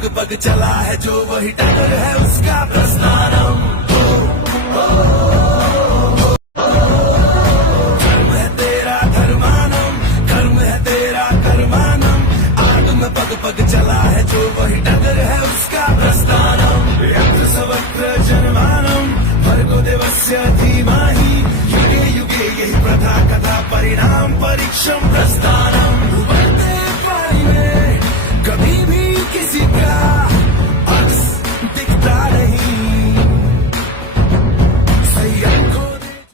पग पग चला है जो वही टगर है उसका प्रस्थानम। कर्म है तेरा धर्मानम, कर्म है तेरा कर्मानम। आग में पग पग चला है जो वही टगर है उसका प्रस्थानम। यत्र सवक्र जन्मानम भर्गो देवस्य धीमहि। युगे युगे यही प्रथा कथा परिणाम परीक्षम प्रस्थानम।